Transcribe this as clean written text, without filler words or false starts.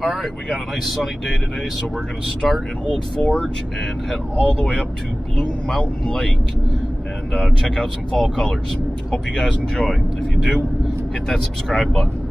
Alright, we got a nice sunny day today, so we're going to start in Old Forge and head all the way up to Blue Mountain Lake and check out some fall colors. Hope you guys enjoy. If you do, hit that subscribe button.